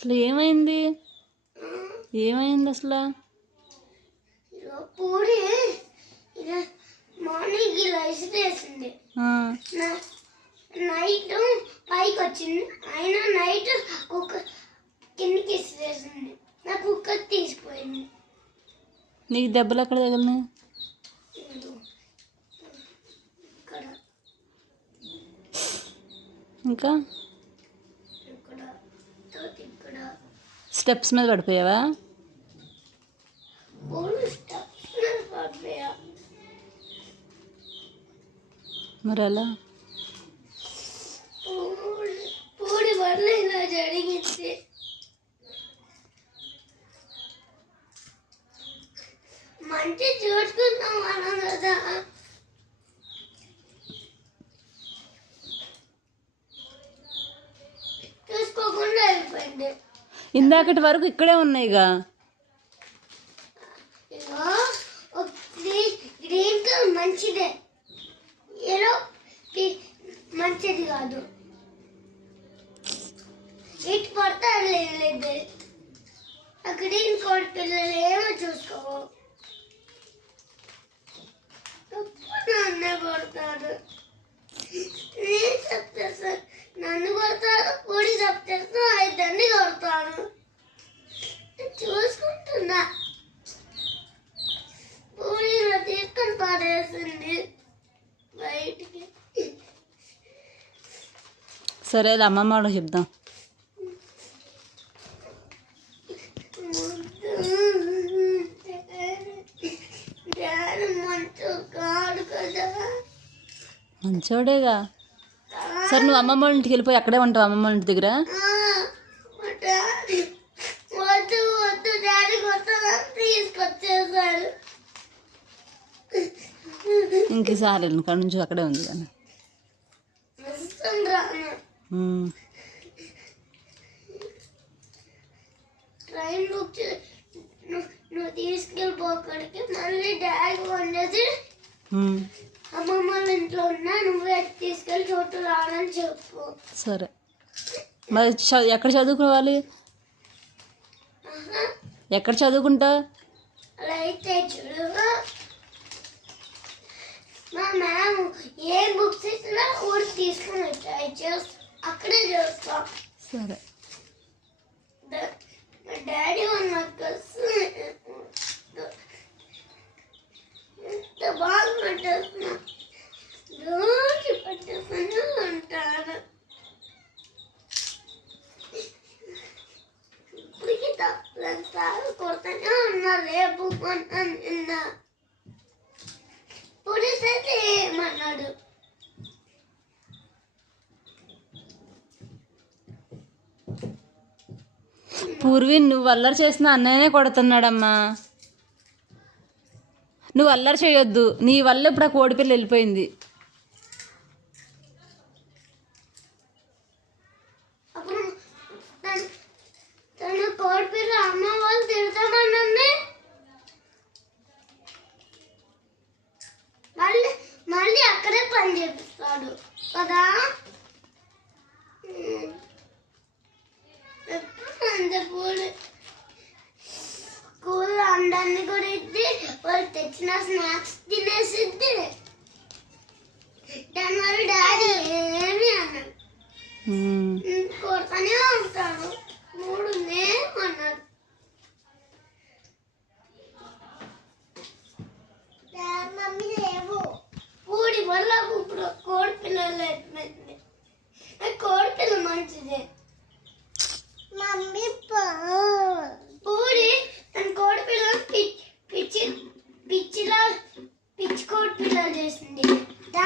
అసలు ఏమైంది అసలు? పూరి మార్నింగ్ ఇలా ఇసిరేసింది, నైట్ పైకి వచ్చింది, అయినా నైట్ కుక్క కిందకి ఇసిరేసింది, నా కుక్క తీసిపోయింది. నీకు దెబ్బలు ఎక్కడ తగిలినాయి? ఇక్కడ ఇంకా ఇక్కడ ఇక్కడ స్టెప్స్ మీద పడిపోయావా? పడిపోయా. మరి ఎలా? పూడి వల్ల ఇలా జరిగింది. మంచి చూసుకుందాం మనం కదా. చూసుకోకుండా అయిపోయింది. ఇందాకటి వరకు ఇక్కడే ఉన్నాయిగా. గ్రీన్ కలర్ మంచిదే, ఎల్లో మంచిది కాదు. ఇటు పడితే లేదు. ఆ గ్రీన్ కోడ్ పిల్లలు ఏమో చూసుకో, నన్ను కొడతారు. నేను చెప్తాను, నన్ను కొడతారు. పొడి చెప్తాను, ఇద్దరిని కొడతాను. చూసుకుంటున్నా. పూరిలో తీసుకొని పడేసింది బయటికి. సరే అమ్మమ్మ వాళ్ళకి చెప్దాం. మంచోడేగా. సరే నువ్వు అమ్మమ్మ వాళ్ళ ఇంటికి వెళ్ళిపోయి అక్కడే ఉంటావు అమ్మమ్మ వాళ్ళ ఇంటి దగ్గర. వద్దు డాడీ కొత్తదని తీసుకొచ్చేసారు. ఇంకసారి ఇక్కడ నుంచి అక్కడే ఉంది కానీ ట్రైన్ బుక్ నువ్వు తీసుకెళ్ళిపోకడికి మళ్ళీ డాడీ వండేది అమ్మమ్మ వాళ్ళ ఇంట్లో ఉన్నా, నువ్వే తీసుకెళ్ళి చోటు రానని చెప్పు. సరే మరి ఎక్కడ చదువుకోవాలి? ఎక్కడ చదువుకుంటా? అలా అయితే చూడు, మా మ్యామ్ ఏ బుక్స్ ఇచ్చినా ఊరికి తీసుకుని వచ్చా, అక్కడే చేస్తాం. సరే మా డాడీ నాకు ఎంత బాగా పట్టేస్తున్నా, రోజు పట్టేస్తూనే ఉంటాను. ఇప్పటికీ తప్పలేదు కొడతానే ఉన్నా. రేపు కొన్నాను నిన్న. పోలీస్ అయితే ఏమన్నాడు? పూర్వి నువ్వు అల్లరి చేసిన అన్నయ్యనే కొడుతున్నాడమ్మా. నువ్వు అల్లరి చేయొద్దు, నీ వల్ల ఇప్పుడు ఆ కోడిపిల్ల వెళ్ళిపోయింది. అప్పుడు తన కోడిపిల్ల అమ్మ వాళ్ళు తిడతామన్నా మళ్ళీ అక్కడే పని చేపిస్తాడు కదా. స్కూల్లో అందరినీ కూడా ఇద్ది, వాళ్ళు తెచ్చిన స్నాక్స్ తినేసిద్ది. దానివల్ల డాడీ ఏమి అన్నాడు, కొడతానే ఉంటాడు. 3 అన్నాడు. మమ్మీ లేవు, పూడి వల్ల ఇప్పుడు కోడి పిల్లలు